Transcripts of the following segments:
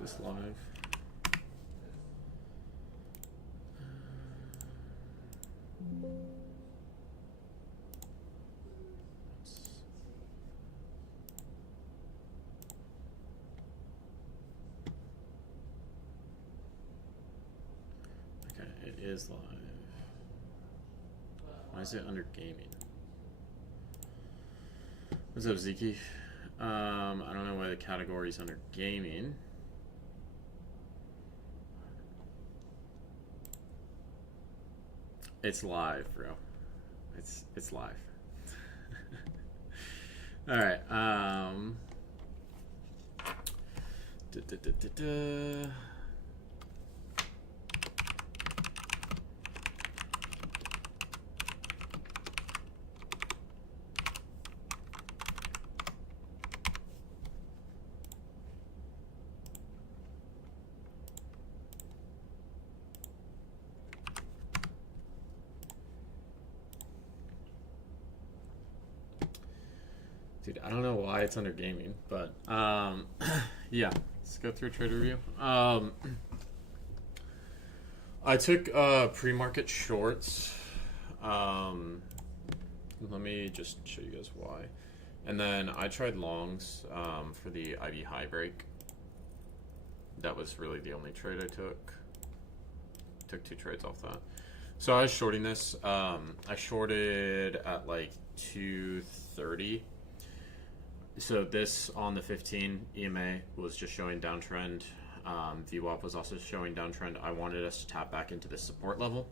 this live? Okay, it is live. Why is it under gaming? What's up, Zeke? I don't know why the category's under gaming. It's live, bro. It's live. All right. Dude, I don't know why it's under gaming, but yeah, let's go through a trade review. I took pre-market shorts. Let me just show you guys why. And then I tried longs for the IB high break. That was really the only trade I took. Took 2 trades off that. So I was shorting this. I shorted at like 230. So this on the 15 EMA was just showing downtrend. VWAP was also showing downtrend. I wanted us to tap back into this support level,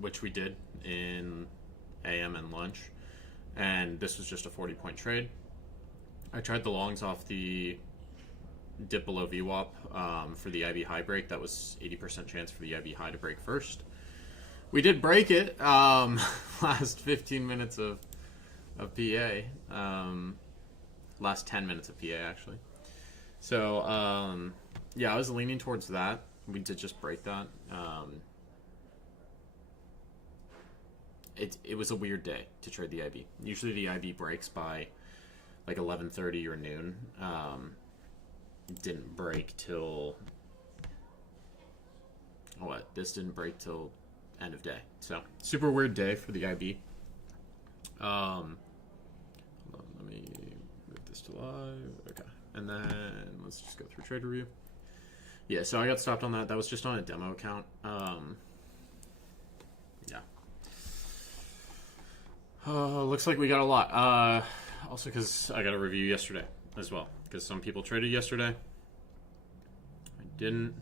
which we did in AM and lunch. And this was just a 40-point trade. I tried the longs off the dip below VWAP for the IB high break. That was 80% chance for the IB high to break first. We did break it last 15 minutes of PA, last 10 minutes of PA actually. So yeah, I was leaning towards that. We did just break that. It was a weird day to trade the IB. Usually the IB breaks by like 11:30 or noon. Didn't break till what? This didn't break till end of day. So super weird day for the IB. Let me move this to live. Okay. And then let's just go through trade review. Yeah, so I got stopped on that. That was just on a demo account. Yeah. Looks like we got a lot. Also because I got a review yesterday as well. Because some people traded yesterday. I didn't.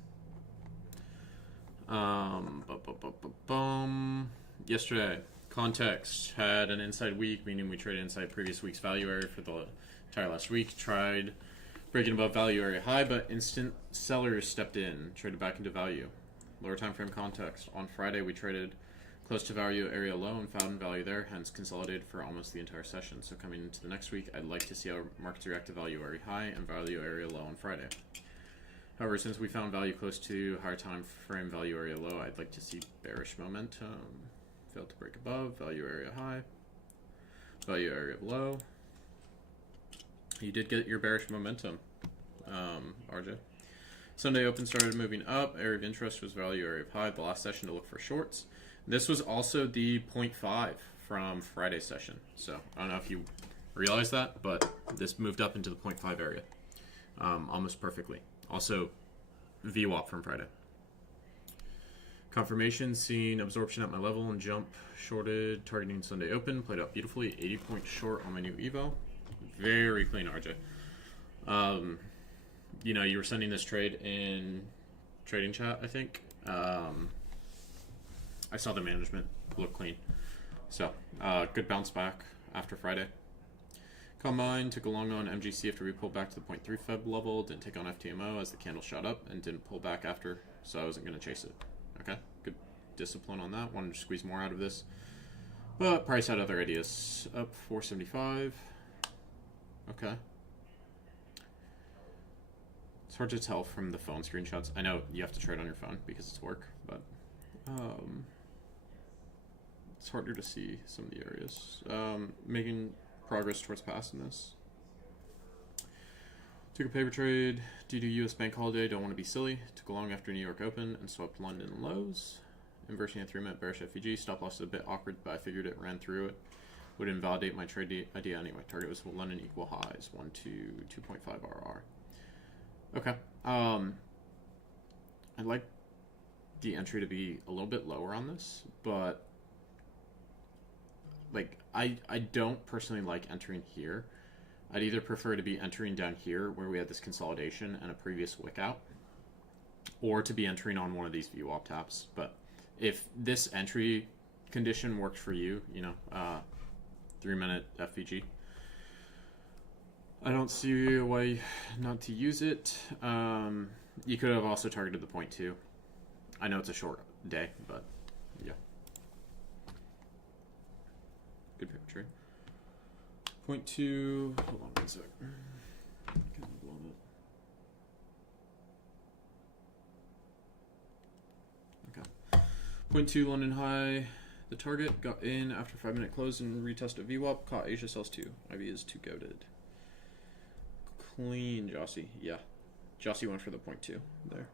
Yesterday. Context had an inside week, meaning we traded inside previous week's value area for the entire last week. Tried breaking above value area high, but instant sellers stepped in, traded back into value. Lower time frame context. On Friday, we traded close to value area low and found value there, hence consolidated for almost the entire session. So coming into the next week, I'd like to see how markets react to value area high and value area low on Friday. However, since we found value close to higher time frame value area low, I'd like to see bearish momentum. Failed to break above, value area high, value area low. You did get your bearish momentum, RJ. Sunday open started moving up. Area of interest was value area of high. The last session to look for shorts. This was also the 0.5 from Friday's session. So I don't know if you realize that, but this moved up into the 0.5 area almost perfectly. Also, VWAP from Friday. Confirmation, seeing absorption at my level and jump shorted, targeting Sunday open. Played out beautifully. 80-point short on my new Evo. Very clean, RJ. You know, you were sending this trade in trading chat, I think. I saw the management look clean. So, good bounce back after Friday. Combine, took a long on MGC after we pulled back to the 0.3 Feb level. Didn't take on FTMO as the candle shot up and didn't pull back after, so I wasn't going to chase it. Okay, good discipline on that. Wanted to squeeze more out of this. But price had other ideas. Up 475. Okay. It's hard to tell from the phone screenshots. I know you have to trade on your phone because it's work, but it's harder to see some of the areas. Making progress towards passing this. Took a paper trade due to U.S. bank holiday. Don't want to be silly. Took a long after New York Open and swept London lows. Inversing a 3-minute bearish FVG. Stop loss is a bit awkward, but I figured it ran through it. Would invalidate my trade idea anyway. Target was London equal highs. 1 to 2.5 RR. Okay. I'd like the entry to be a little bit lower on this, but like I don't personally like entering here. I'd either prefer to be entering down here where we had this consolidation and a previous wick out, or to be entering on one of these VWAP taps. But if this entry condition worked for you, 3-minute FVG, I don't see why not to use it. You could have also targeted the point 2. I know it's a short day, but yeah. Good picture. Point 2. Hold on one sec. Kind of blown it. Okay. Point 2 London high. The target got in after 5-minute close and retested VWAP. Caught Asia sells 2. IB is too goated. Clean Jossie. Yeah. Jossie went for the point 2 there.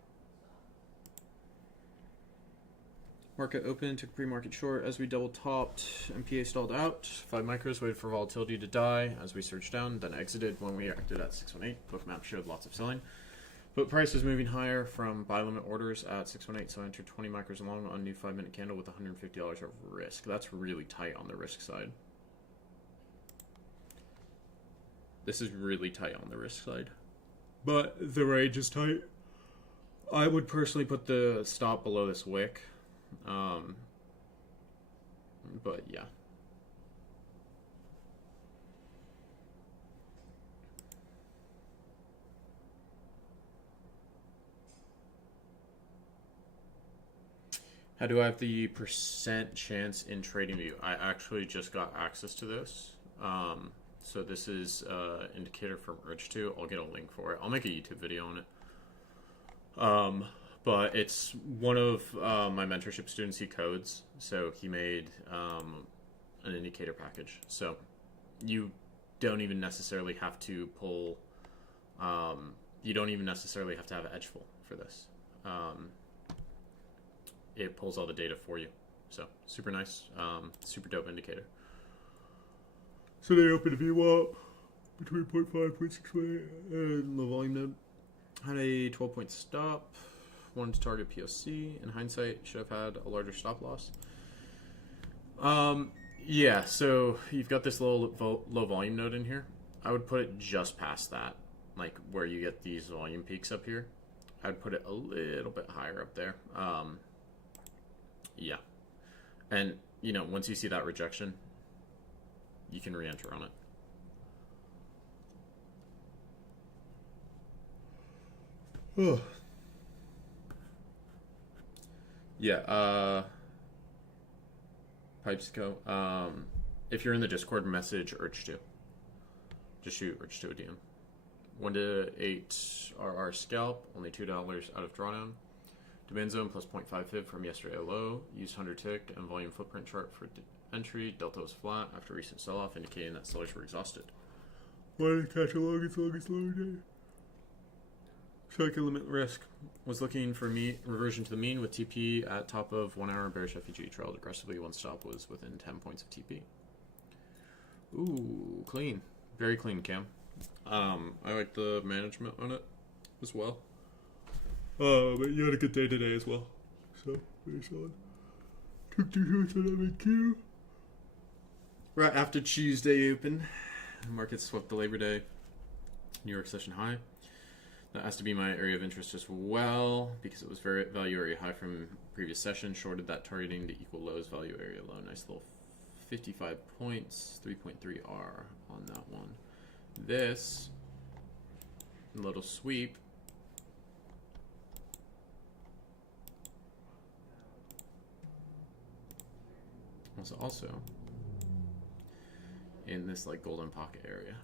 Market open, took pre-market short as we double topped. MPA stalled out. 5 micros, waited for volatility to die as we surged down, then exited when we acted at 618. Bookmap showed lots of selling. But price was moving higher from buy limit orders at 618, so I entered 20 micros along on new 5-minute candle with $150 of risk. That's really tight on the risk side. This is really tight on the risk side. But the range is tight. I would personally put the stop below this wick. But yeah. How do I have the percent chance in TradingView? I actually just got access to this. So this is indicator from Urge2. I'll get a link for it. I'll make a YouTube video on it. But it's one of my mentorship students. He codes, so he made an indicator package. So you don't even necessarily have to pull. You don't even necessarily have to have Edgeful for this. It pulls all the data for you. So super nice, super dope indicator. So they opened a VWAP between 0.5, 0.68, and low volume node. Had a 12-point stop. Wanted to target POC. In hindsight, should have had a larger stop loss. Yeah, so you've got this low volume node in here. I would put it just past that, like where you get these volume peaks up here. I'd put it a little bit higher up there. Yeah. And, once you see that rejection, you can re-enter on it. Oh. Yeah, PipesCo. If you're in the Discord, message Urge2. Just shoot Urge2 a DM. 1 to 8 RR scalp, only $2 out of drawdown. Demand zone plus 0.5 fib from yesterday low. Used 100 tick and volume footprint chart for entry. Delta was flat after recent sell-off, indicating that sellers were exhausted. Wanted to catch a longest lower day. So I can limit risk. Was looking for reversion to the mean with TP at top of 1 hour bearish FEG. Trailed aggressively. One stop was within 10 points of TP. Ooh, clean. Very clean, Cam. I like the management on it as well. But you had a good day today as well. So, very solid. Took 2 shots on MQ. Right after Tuesday open, the market swept the Labor Day New York session high. That has to be my area of interest as well because it was very value area high from previous session. Shorted that targeting to equal lows, value area low. Nice little 55 points, 3.3 R on that one. This little sweep was also in this like golden pocket area.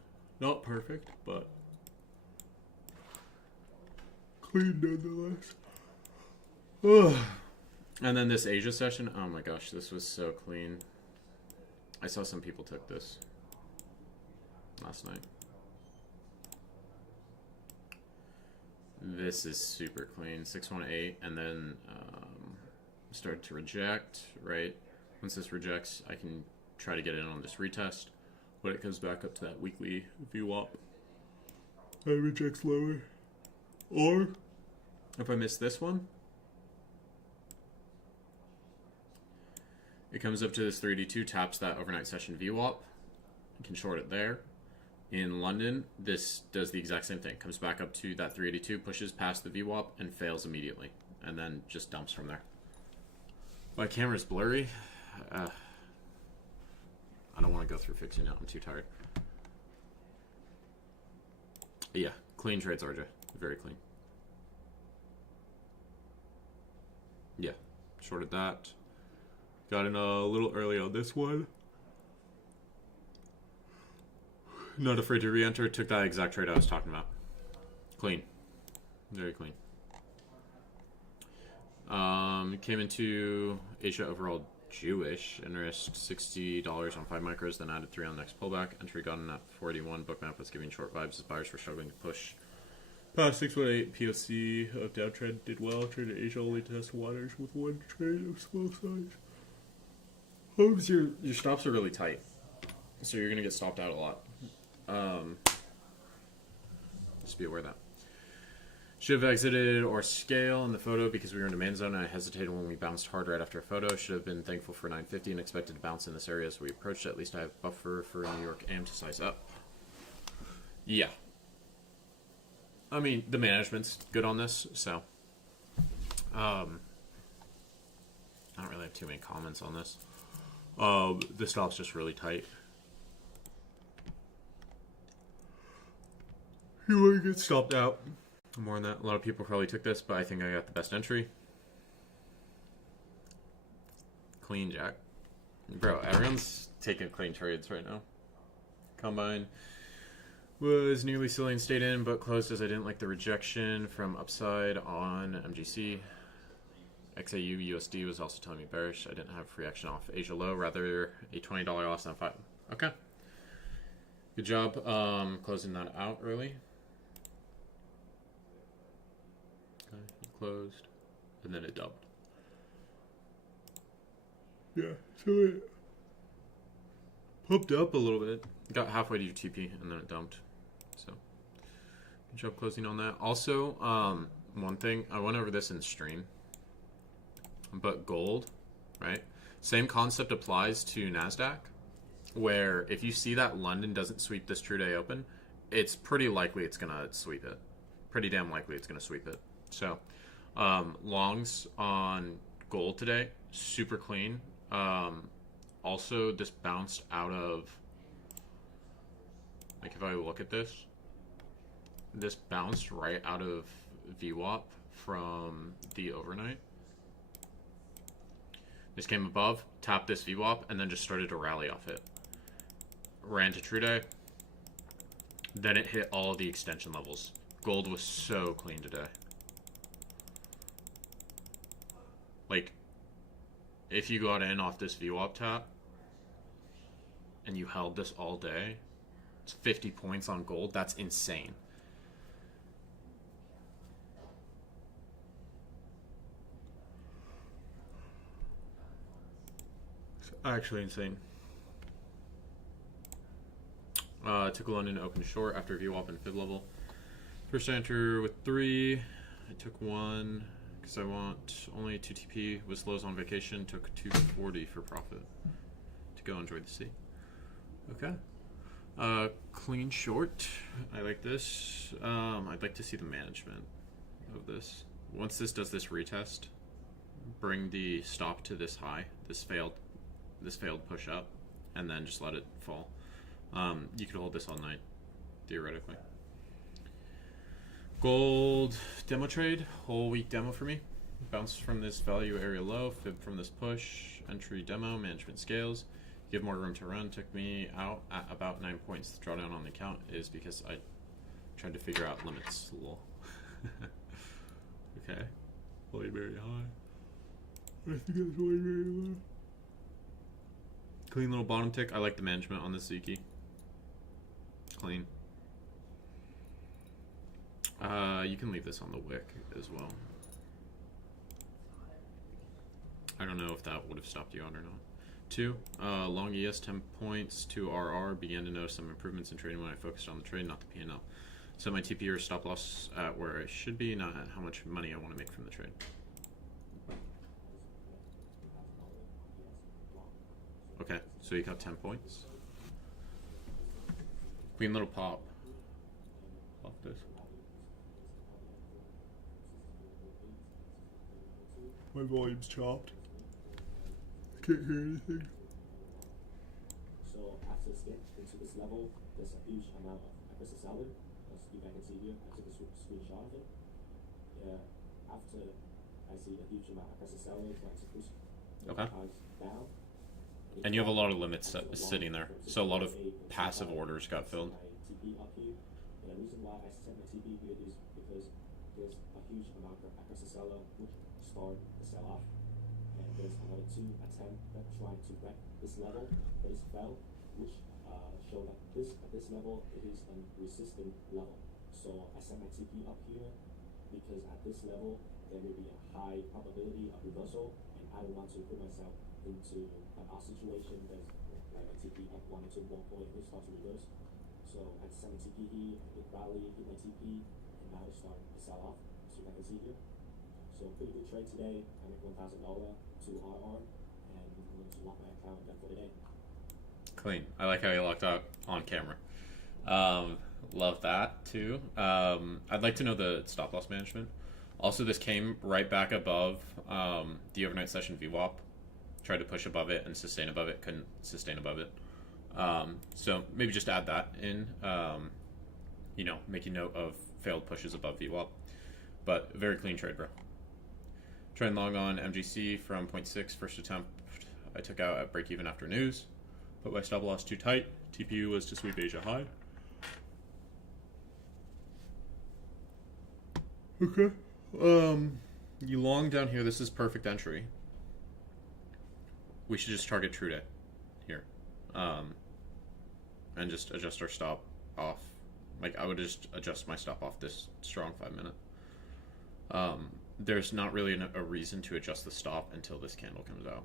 Not perfect, but clean nonetheless. Ugh. And then this Asia session, oh my gosh, this was so clean. I saw some people took this last night. This is super clean. 618, and then started to reject, right? Once this rejects, I can try to get in on this retest. When it comes back up to that weekly VWAP, I rejects lower. Or if I miss this one, it comes up to this 382, taps that overnight session VWAP. You can short it there. In London, this does the exact same thing. Comes back up to that 382, pushes past the VWAP, and fails immediately. And then just dumps from there. My camera's blurry. I don't want to go through fixing it. I'm too tired. Yeah, clean trades, RJ. Very clean. Yeah, shorted that. Got in a little early on this one. Not afraid to re-enter. Took that exact trade I was talking about. Clean. Very clean. Came into Asia overall Jewish and risked $60 on 5 micros, then added 3 on the next pullback. Entry got in at 481. Bookmap was giving short vibes as buyers were struggling to push. Past 618 POC of downtrend did well. Traded Asia only to test waters with one trade of small size. Hopes your stops are really tight, so you're gonna get stopped out a lot. Just be aware of that. Should have exited or scale in the photo because we were in demand zone and I hesitated when we bounced hard right after a photo. Should have been thankful for 950 and expected to bounce in this area as we approached. At least I have buffer for New York AM to size up. Yeah. I mean, the management's good on this, so I don't really have too many comments on this. The stop's just really tight. You want to get stopped out. More on that. A lot of people probably took this, but I think I got the best entry. Clean jack. Bro, everyone's taking clean trades right now. Combine was nearly silly and stayed in, but closed as I didn't like the rejection from upside on MGC. XAU USD was also telling me bearish. I didn't have free action off Asia low, rather a $20 loss than 5. Okay. Good job closing that out early. Okay, closed, and then it dumped. Yeah, so it pumped up a little bit. Got halfway to your TP, and then it dumped. So, good job closing on that. Also, one thing, I went over this in stream, but gold, right? Same concept applies to NASDAQ, where if you see that London doesn't sweep this true day open, it's pretty likely it's going to sweep it. Pretty damn likely it's going to sweep it. So, longs on gold today, super clean. Also, this bounced out of, like if I look at this bounced right out of VWAP from the overnight. This came above, tapped this VWAP, and then just started to rally off it. Ran to true day. Then it hit all of the extension levels. Gold was so clean today. Like, if you got in off this VWAP tap and you held this all day, it's 50 points on gold. That's insane. It's actually insane. Took London open short after VWAP and fib level. First enter with 3. I took 1 because I want only 2 TP. Was lows on vacation. Took 240 for profit to go enjoy the sea. Okay. Clean short. I like this. I'd like to see the management of this. Once this does this retest, bring the stop to this high. This failed push up, and then just let it fall. You could hold this all night, theoretically. Gold demo trade, whole week demo for me. Bounced from this value area low, fib from this push, entry demo, management scales. Give more room to run. Took me out at about 9 points. The drawdown on the account is because I tried to figure out limits. Lol. Okay. Way very high. I think it's way very low. Clean little bottom tick. I like the management on this Zuki. Clean. You can leave this on the wick as well. I don't know if that would have stopped you on or not. 2, long ES 10 points to RR. Began to notice some improvements in trading when I focused on the trade, not the P&L. So my TP or stop loss at where I should be, not at how much money I want to make from the trade. Okay, so you got 10 points. Queen little pop. Off this. My volume's chopped. Can't hear anything. So after skip into this level, there's a huge amount of aggressive selling. As you guys can see here, I took a screenshot of it. After I see a huge amount of aggressive selling, so I took this down. And you have a lot of limits sitting there, so a lot of passive orders got filled. TP up here. And the reason why I set my TP here is because there's a huge amount of aggressive seller which start the sell off. And there's another 2 attempts that trying to break this level, but it's fell, which show that at this level it is a resistant level. So I set my TP up here because at this level there may be a high probability of reversal, and I don't want to put myself into a situation that's like a TP up 1 or 2 more point, it starts to reverse. So I set my TP here, it rally, hit my TP, and now it starts to sell off, as you guys can see here. So pretty good trade today. I make $1,000 to RR, and I'm going to lock my account done for the day. Clean. I like how you locked out on camera. Love that too. I'd like to know the stop loss management. Also, this came right back above the overnight session VWAP. Tried to push above it and sustain above it. Couldn't sustain above it. So maybe just add that in. You know, making note of failed pushes above VWAP. But very clean trade, bro. Try and log on MGC from 0.6 first attempt. I took out at break even after news. Put my stop loss too tight. TPU was to sweep Asia high. Okay. You long down here. This is perfect entry. We should just target true day here. And just adjust our stop off. Like, I would just adjust my stop off this strong 5-minute. There's not really a reason to adjust the stop until this candle comes out,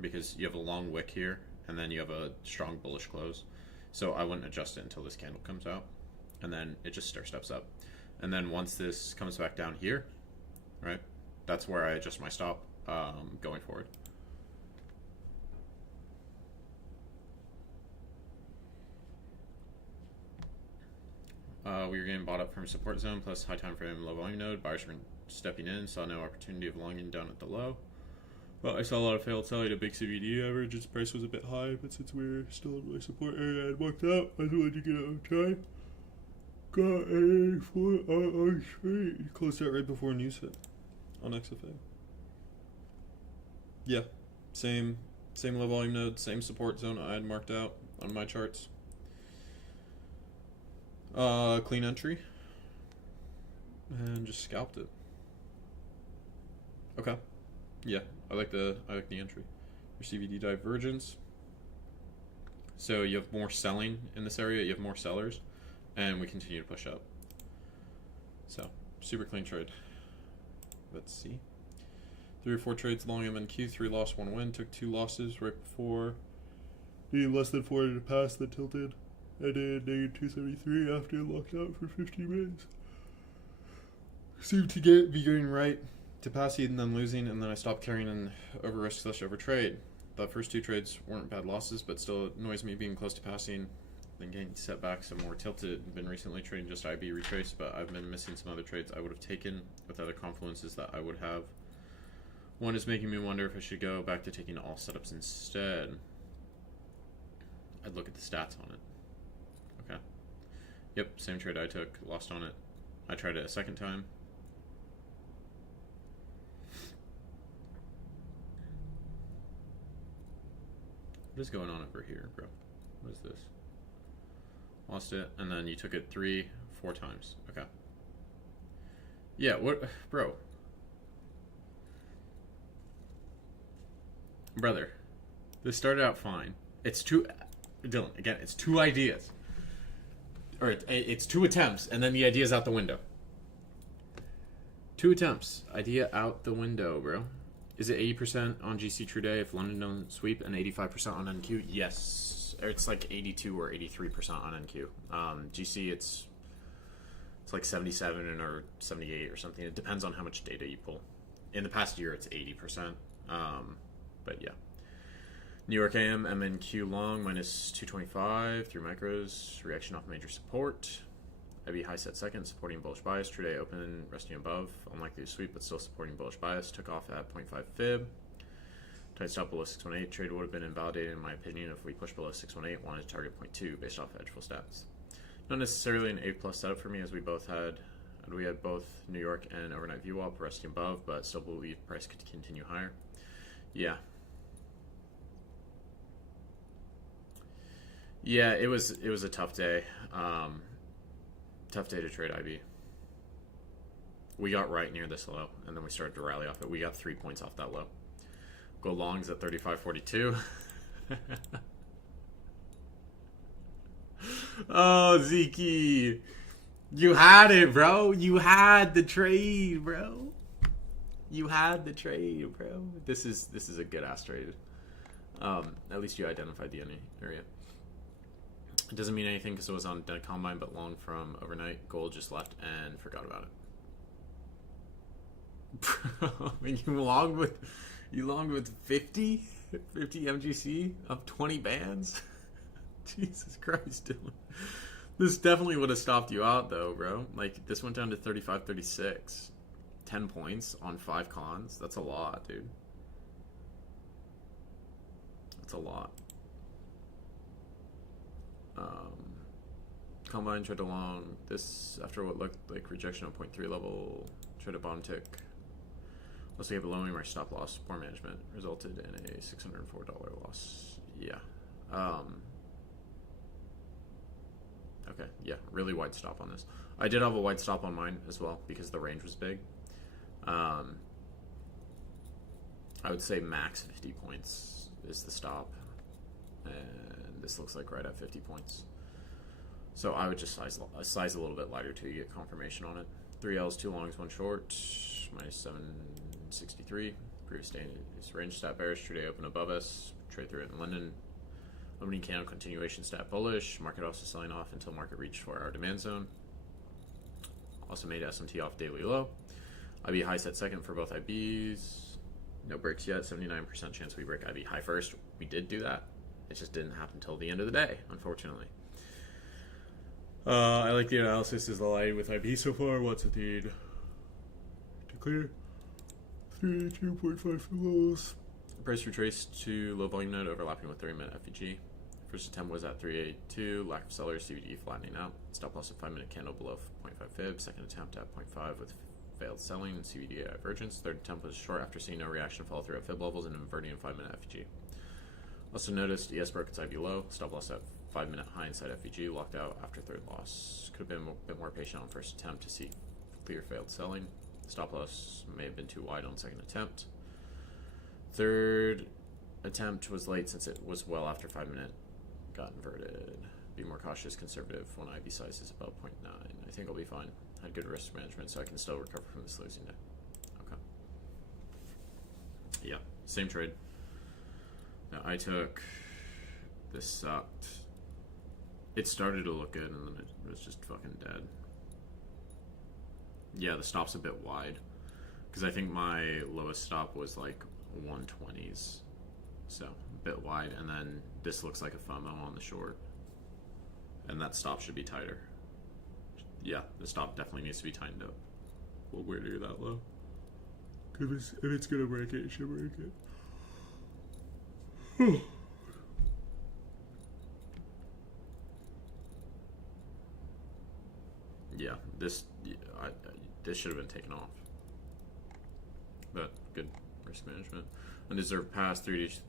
because you have a long wick here and then you have a strong bullish close. So I wouldn't adjust it until this candle comes out, and then it just stair steps up. And then once this comes back down here, right, that's where I adjust my stop going forward. We were getting bought up from support zone plus high time frame low volume node. Buyers were stepping in, saw no opportunity of longing down at the low. But I saw a lot of failed selling at big CVD average. Its price was a bit high, but since we were still in my support area and walked out, I wanted to get out of time. Got a 4 straight. You closed out right before news hit on XFA. Yeah, same low volume node, same support zone I had marked out on my charts. Clean entry, and just scalped it. Okay, yeah, I like the entry. Your CVD divergence. So you have more selling in this area. You have more sellers, and we continue to push up. So super clean trade. Let's see. 3 or 4 trades long MNQ, 3 loss, 1 win. Took 2 losses right before the less than 4 to pass that tilted. I did negative 273 after it locked out for 15 minutes. Seemed to be getting right to passing and then losing, and then I stopped carrying an over risk / over trade. The first 2 trades weren't bad losses, but still annoys me being close to passing, then getting setbacks and more tilted. Been recently trading just IB retrace, but I've been missing some other trades I would have taken with other confluences that I would have. One is making me wonder if I should go back to taking all setups instead. I'd look at the stats on it. Okay. Yep, same trade I took, lost on it. I tried it a second time. What is going on over here, bro? What is this? Lost it, and then you took it 3, 4 times. Okay. Yeah, what, bro? Brother, this started out fine. It's 2, Dylan, again, it's 2 ideas. Or it's 2 attempts, and then the idea's out the window. 2 attempts. Idea out the window, bro. Is it 80% on GC True Day if London don't sweep and 85% on NQ? Yes. Or it's like 82 or 83% on NQ. GC, it's like 77 or 78 or something. It depends on how much data you pull. In the past year, it's 80%. But yeah. New York AM, MNQ long, minus 225 through micros. Reaction off major support. IB high set second, supporting bullish bias. True Day open, resting above. Unlikely to sweep, but still supporting bullish bias. Took off at 0.5 fib. Tight stop below 618. Trade would have been invalidated, in my opinion, if we pushed below 618. Wanted to target 0.2 based off edge full stats. Not necessarily an A+ setup for me, as we had both New York and overnight VWAP resting above, but still believe price could continue higher. Yeah. Yeah, it was a tough day. Tough day to trade IB. We got right near this low, and then we started to rally off it. We got 3 points off that low. Go longs at 35.42. Oh, Zeke. You had it, bro. You had the trade, bro. You had the trade, bro. This is a good ass trade. At least you identified the area. It doesn't mean anything because it was on dead combine, but long from overnight. Gold just left and forgot about it. Bro, you longed with 50 MGC up 20 bands. Jesus Christ, Dylan. This definitely would have stopped you out though, bro. Like this went down to 35.36. 10 points on 5 cons. That's a lot, dude. That's a lot. Combine tried to long this after what looked like rejection of 0.3 level. Tried to bottom tick. Also gave below our stop loss. Poor management resulted in a $604 loss. Yeah. Okay. Yeah. Really wide stop on this. I did have a wide stop on mine as well because the range was big. I would say max 50 points is the stop. And this looks like right at 50 points. So I would just size a little bit lighter till you get confirmation on it. 3 L's, 2 longs, 1 short. Minus 763. Previous day is range stat bearish. True Day open above us. Trade through it in London. Opening candle continuation stat bullish. Market also selling off until market reached 4-hour demand zone. Also made SMT off daily low. IB high set second for both IBs. No breaks yet. 79% chance we break IB high first. We did do that. It just didn't happen until the end of the day, unfortunately. I like the analysis is aligned with IB so far. What's it need to clear? 32.5 for lows. Price retraced to low volume node overlapping with 30-minute FEG. First attempt was at 382. Lack of sellers. CVD flattening out. Stop loss of 5-minute candle below 0.5 fib. Second attempt at 0.5 with failed selling and CVD divergence. Third attempt was short after seeing no reaction follow through at fib levels and inverting in 5-minute FEG. Also noticed ES broke its IB low. Stop loss at 5-minute high inside FEG. Locked out after third loss. Could have been a bit more patient on first attempt to see clear failed selling. Stop loss may have been too wide on second attempt. Third attempt was late since it was well after 5-minute. Got inverted. Be more cautious, conservative when IB size is above 0.9. I think I'll be fine. Had good risk management, so I can still recover from this losing day. Okay. Yeah, same trade. Now I took. This sucked. It started to look good, and then it was just fucking dead. Yeah, the stop's a bit wide. Because I think my lowest stop was like 120s. So, a bit wide. And then this looks like a FOMO on the short. And that stop should be tighter. Yeah, the stop definitely needs to be tightened up. Well, where do you that low? Because if it's going to break it, it should break it. Yeah, this should have been taken off. But good risk management. Undeserved pass 3-2.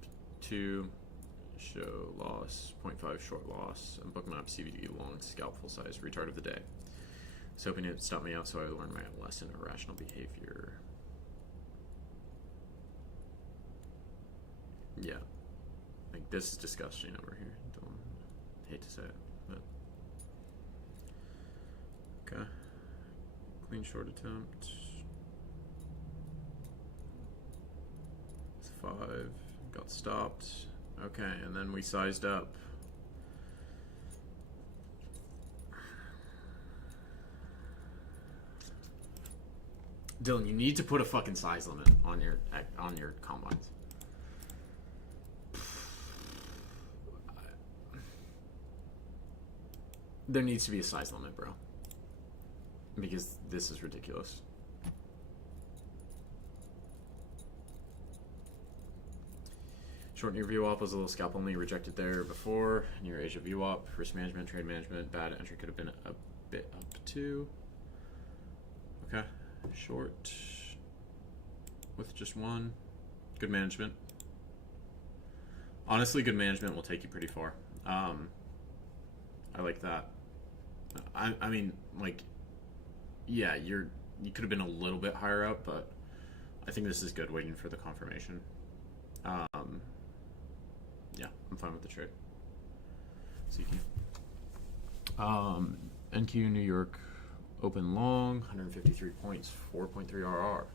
Show loss 0.5 short loss. And bookmap CVD long scalp full size retard of the day. I was hoping it'd stop me out so I learned my lesson of irrational behavior. Yeah. Like this is disgusting over here. Hate to say it, but okay. Clean short attempt. Got stopped. Okay, and then we sized up. Dylan, you need to put a fucking size limit on your combines. There needs to be a size limit, bro. Because this is ridiculous. Shorten your VWAP was a little scalp only, rejected there before. Near Asia VWAP, risk management, trade management, bad entry could have been a bit up too. Okay, short with just one. Good management. Honestly, good management will take you pretty far. I like that. I mean, like, yeah, you could have been a little bit higher up, but I think this is good. Waiting for the confirmation. Yeah, I'm fine with the trade. CQ. NQ New York open long, 153 points, 4.3 RR.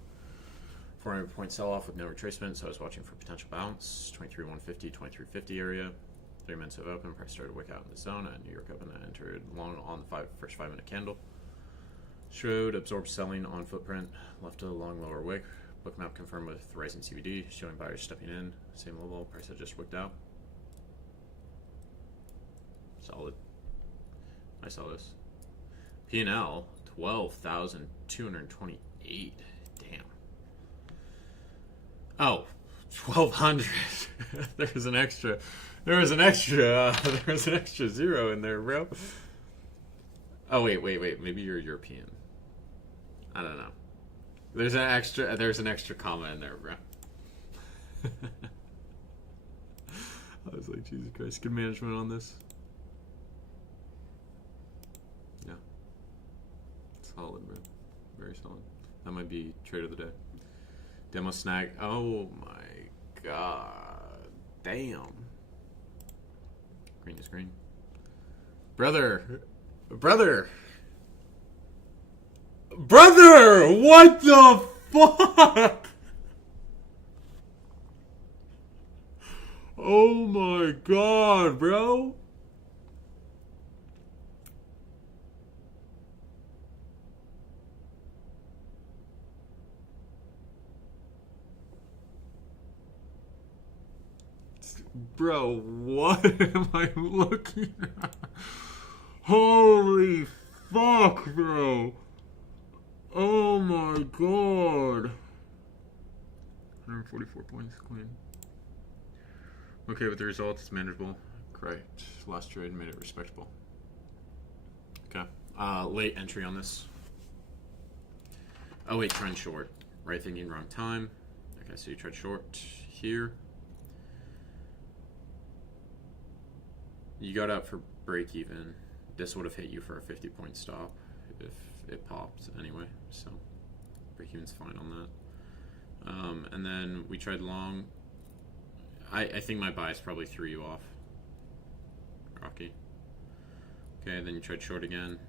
400 point sell off with no retracement, so I was watching for potential bounce. 23,150, 2350 area. 3 minutes of open, price started to wick out in the zone at New York Open. I entered long on the first 5 minute candle. Showed absorbed selling on footprint, left a long lower wick. Bookmap confirmed with rising CVD, showing buyers stepping in. Same level, price had just wicked out. Solid. I saw this. P&L, 12,228. Damn. Oh, 1,200. There was an extra zero in there, bro. Oh, wait. Maybe you're European. I don't know. There's an extra comma in there, bro. I was like, Jesus Christ, good management on this. Yeah. Solid, bro. Very solid. That might be trade of the day. Demo snag. Oh my god. Damn. Green is green. Brother! What the fuck? Oh my god, bro. Bro, what am I looking at? Holy fuck, bro. Oh my god. 144 points, clean. Okay with the results, it's manageable. Great. Last trade made it respectable. Okay. Late entry on this. Oh wait, trend short. Right thinking, wrong time. Okay, so you tried short here. You got out for break even. This would have hit you for a 50-point stop if it popped anyway. So break even's fine on that. And then we tried long. I think my bias probably threw you off, Rocky. Okay, then you tried short again.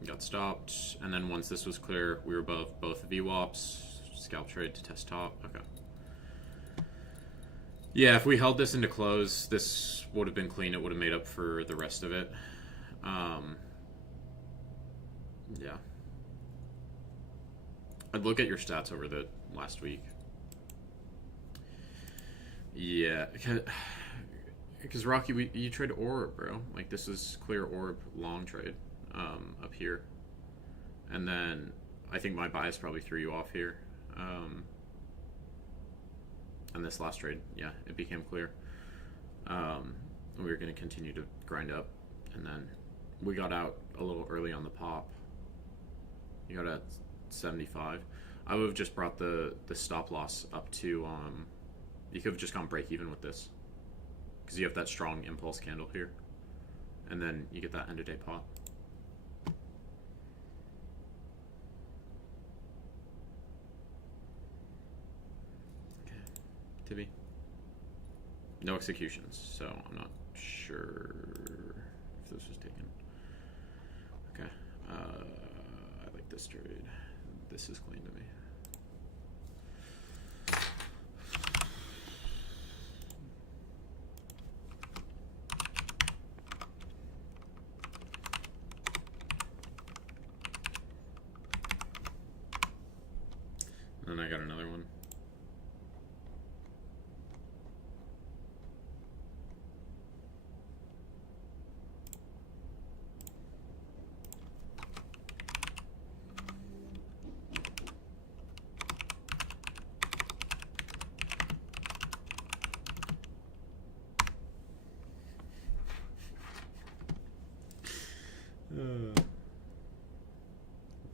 You got stopped. And then once this was clear, we were above both VWAPs. Scalp trade to test top. Okay. Yeah, if we held this into close, this would have been clean. It would have made up for the rest of it. Yeah. I'd look at your stats over the last week. Yeah, because Rocky, you trade orb, bro. Like, this is clear orb long trade up here. And then I think my bias probably threw you off here. And this last trade, yeah, it became clear. We were going to continue to grind up, and then we got out a little early on the pop. You got at 75. I would have just brought the stop loss up to. You could have just gone break even with this, because you have that strong impulse candle here, and then you get that end of day pop. Tibby. No executions, so I'm not sure if this was taken. Okay. I like this trade. This is clean to me. And then I got another one.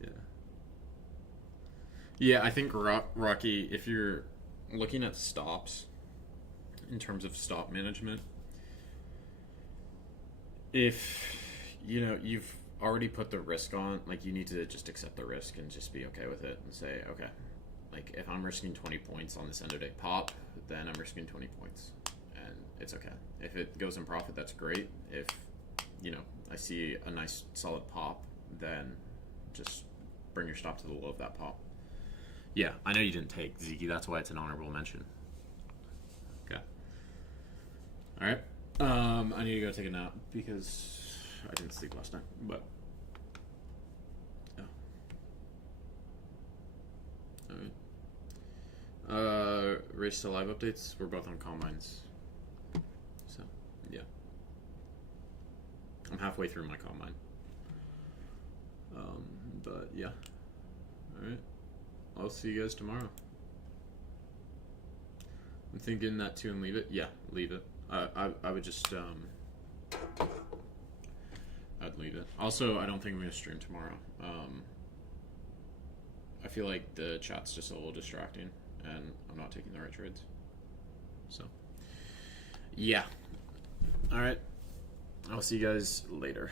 Yeah. Yeah, I think Rocky, if you're looking at stops in terms of stop management, if you've already put the risk on, like you need to just accept the risk and just be okay with it and say, okay, like if I'm risking 20 points on this end of day pop, then I'm risking 20 points and it's okay. If it goes in profit, that's great. If I see a nice solid pop, then just bring your stop to the low of that pop. Yeah, I know you didn't take Ziki, that's why it's an honorable mention. Okay. Alright. I need to go take a nap because I didn't sleep last night, but yeah. Alright. Race to live updates. We're both on combines. So yeah. I'm halfway through my combine. But yeah. Alright. I'll see you guys tomorrow. I'm thinking that too and leave it. Yeah, leave it. I would just I'd leave it. Also, I don't think I'm gonna stream tomorrow. I feel like the chat's just a little distracting and I'm not taking the right trades. So yeah. Alright. I'll see you guys later.